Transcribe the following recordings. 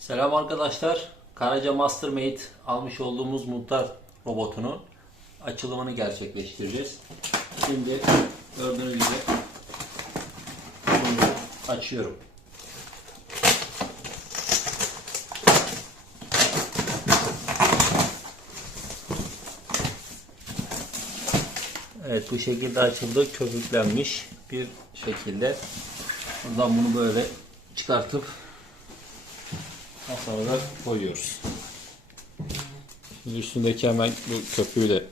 Selam arkadaşlar. Karaca Mastermate almış olduğumuz muhtar robotunun açılımını gerçekleştireceğiz. Şimdi gördüğünüz gibi bunu açıyorum. Evet bu şekilde açıldı. Köpüklenmiş bir şekilde. Buradan bunu böyle çıkartıp masaya da koyuyoruz. Üstündeki hemen bu köpüğü de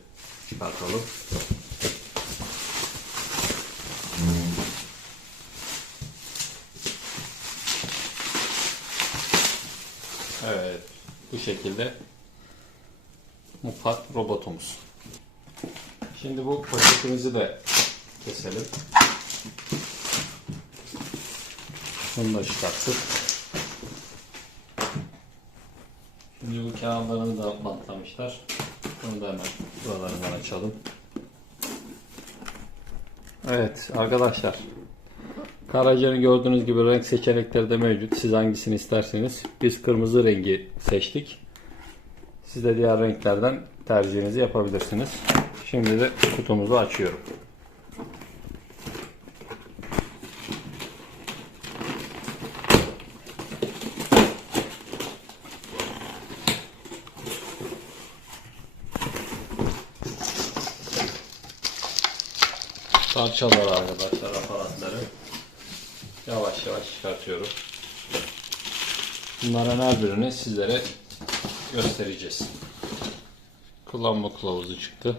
çıkartalım. Evet. Bu şekilde mutfak robotumuz. Şimdi bu poşetimizi de keselim. Bunu da çıkarttık. Şimdi bu kenarlarını da bantlamışlar. Bunu da hemen buralarından açalım. Evet arkadaşlar. Karaca'nın gördüğünüz gibi renk seçenekleri de mevcut. Siz hangisini isterseniz. Biz kırmızı rengi seçtik. Siz de diğer renklerden tercihinizi yapabilirsiniz. Şimdi de kutumuzu açıyorum. Parçalar arkadaşlar aparatları. Yavaş yavaş çıkartıyorum. Bunların her birini sizlere göstereceğiz. Kullanma kılavuzu çıktı.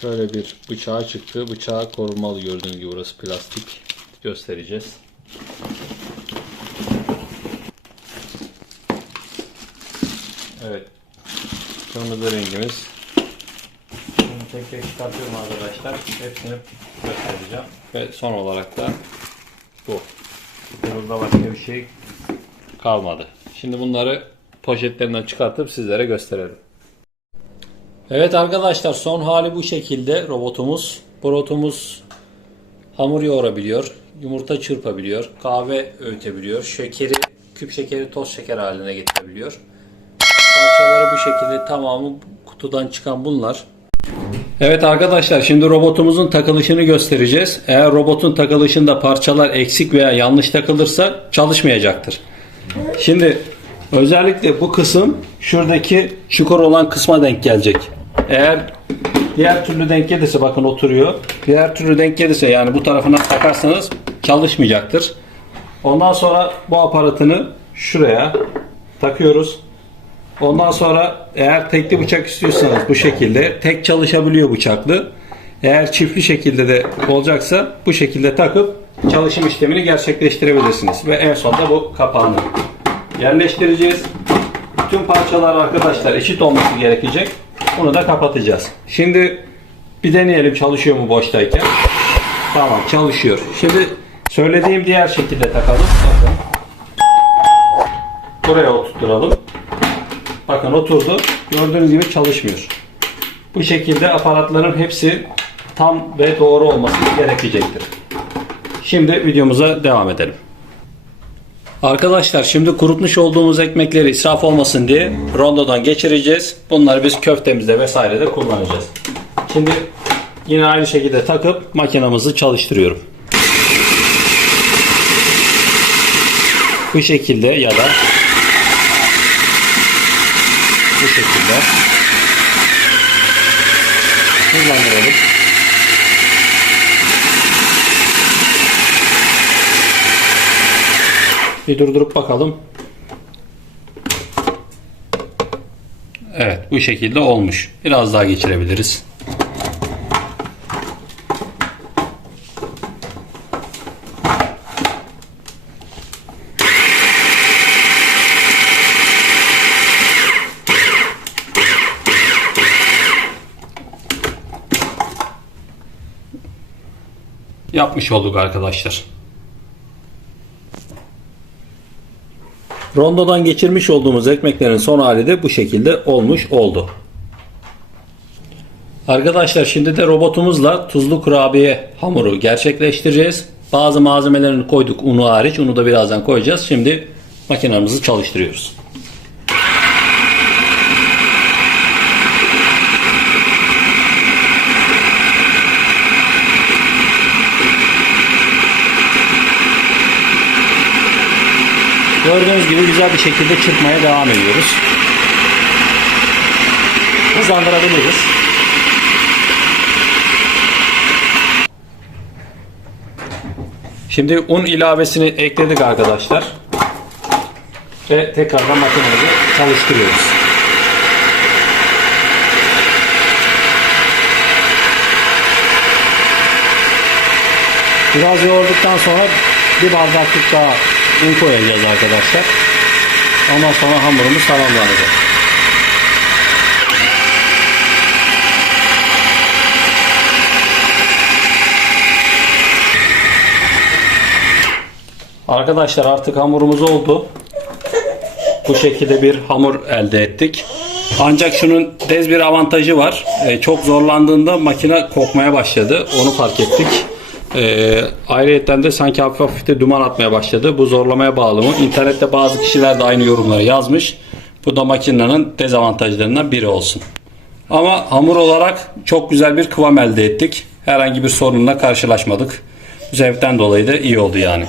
Şöyle bir bıçağı çıktı. Bıçağı korumalı gördüğünüz gibi burası plastik. Göstereceğiz. Evet. Kırmızı rengimiz. Şimdi tek tek çıkartıyorum arkadaşlar. Hepsini göstereceğim. Ve son olarak da bu. Burada başka bir şey kalmadı. Şimdi bunları poşetlerinden çıkartıp sizlere gösterelim. Evet arkadaşlar son hali bu şekilde robotumuz. Bu robotumuz hamur yoğurabiliyor, yumurta çırpabiliyor, kahve öğütebiliyor, şekeri, küp şekeri toz şeker haline getirebiliyor. Parçaları bu şekilde tamamı kutudan çıkan bunlar. Evet arkadaşlar şimdi robotumuzun takılışını göstereceğiz. Eğer robotun takılışında parçalar eksik veya yanlış takılırsa çalışmayacaktır. Şimdi özellikle bu kısım şuradaki çukur olan kısma denk gelecek. Eğer diğer türlü denk gelirse bakın oturuyor. Diğer türlü denk gelirse yani bu tarafına takarsanız çalışmayacaktır. Ondan sonra bu aparatını şuraya takıyoruz. Ondan sonra eğer tekli bıçak istiyorsanız bu şekilde tek çalışabiliyor bıçaklı. Eğer çiftli şekilde de olacaksa bu şekilde takıp çalışım işlemini gerçekleştirebilirsiniz. Ve en sonunda bu kapağını yerleştireceğiz. Tüm parçalar arkadaşlar eşit olması gerekecek. Bunu da kapatacağız. Şimdi bir deneyelim çalışıyor mu boştayken. Tamam çalışıyor. Şimdi söylediğim diğer şekilde takalım. Bakın. Buraya oturtturalım. Bakın oturdu. Gördüğünüz gibi çalışmıyor. Bu şekilde aparatların hepsi tam ve doğru olması gerekecektir. Şimdi videomuza devam edelim. Arkadaşlar şimdi kurutmuş olduğumuz ekmekleri israf olmasın diye rondodan geçireceğiz. Bunları biz köftemizde vesairede kullanacağız. Şimdi yine aynı şekilde takıp makinamızı çalıştırıyorum. Bu şekilde ya da bu şekilde hızlandıralım. Bir durdurup bakalım. Evet bu şekilde olmuş. Biraz daha geçirebiliriz. Yapmış olduk arkadaşlar. Rondodan geçirmiş olduğumuz ekmeklerin son hali de bu şekilde olmuş oldu. Arkadaşlar şimdi de robotumuzla tuzlu kurabiye hamuru gerçekleştireceğiz. Bazı malzemelerini koyduk unu hariç. Unu da birazdan koyacağız. Şimdi makinamızı çalıştırıyoruz. Gördüğünüz gibi güzel bir şekilde çırpmaya devam ediyoruz. Hızlandırabiliriz. Şimdi un ilavesini ekledik arkadaşlar. Ve tekrardan makinemizi çalıştırıyoruz. Biraz yoğurduktan sonra bir bardaklık daha un koyacağız arkadaşlar. Ondan sonra hamurumuz tamamlanacak. Arkadaşlar artık hamurumuz oldu. Bu şekilde bir hamur elde ettik. Ancak şunun dez bir avantajı var. Ee, çok zorlandığında makine kokmaya başladı. Onu fark ettik. Ee, ayrıyetten de sanki hafif hafif de duman atmaya başladı. Bu zorlamaya bağlı mı? İnternette bazı kişiler de aynı yorumları yazmış. Bu da makinenin dezavantajlarından biri olsun. Ama hamur olarak çok güzel bir kıvam elde ettik. Herhangi bir sorunla karşılaşmadık. Bu dolayı da iyi oldu yani.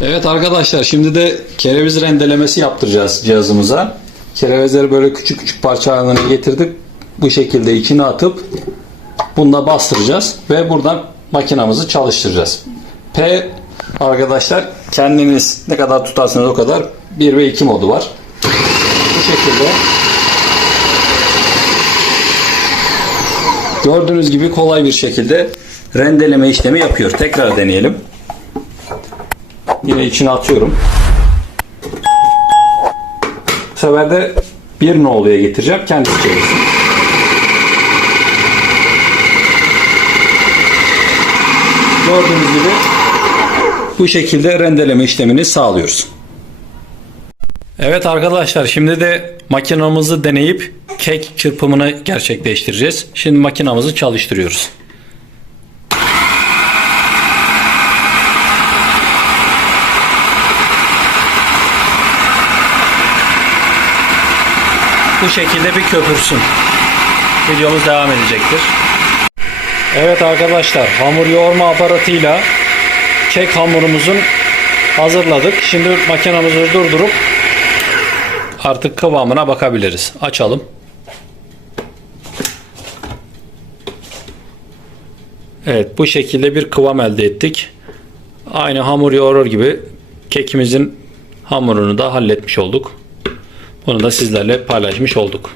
Evet arkadaşlar şimdi de kereviz rendelemesi yaptıracağız cihazımıza. Kerevizleri böyle küçük küçük parça haline getirdik. Bu şekilde içine atıp bununla bastıracağız ve buradan makinamızı çalıştıracağız. P arkadaşlar kendiniz ne kadar tutarsanız o kadar 1 ve 2 modu var. Bu şekilde gördüğünüz gibi kolay bir şekilde rendeleme işlemi yapıyor. Tekrar deneyelim. Yine içine atıyorum. Bu sefer de bir noluya getireceğim. Kendisi çevirsin. Gördüğünüz gibi bu şekilde rendeleme işlemini sağlıyoruz. Evet arkadaşlar şimdi de makinamızı deneyip kek çırpımını gerçekleştireceğiz. Şimdi makinamızı çalıştırıyoruz. Bu şekilde bir köpürsün. Videomuz devam edecektir. Evet arkadaşlar hamur yoğurma aparatıyla kek hamurumuzun hazırladık. Şimdi makinamızı durdurup artık kıvamına bakabiliriz. Açalım. Evet bu şekilde bir kıvam elde ettik. Aynı hamur yoğurur gibi kekimizin hamurunu da halletmiş olduk. Bunu da sizlerle paylaşmış olduk.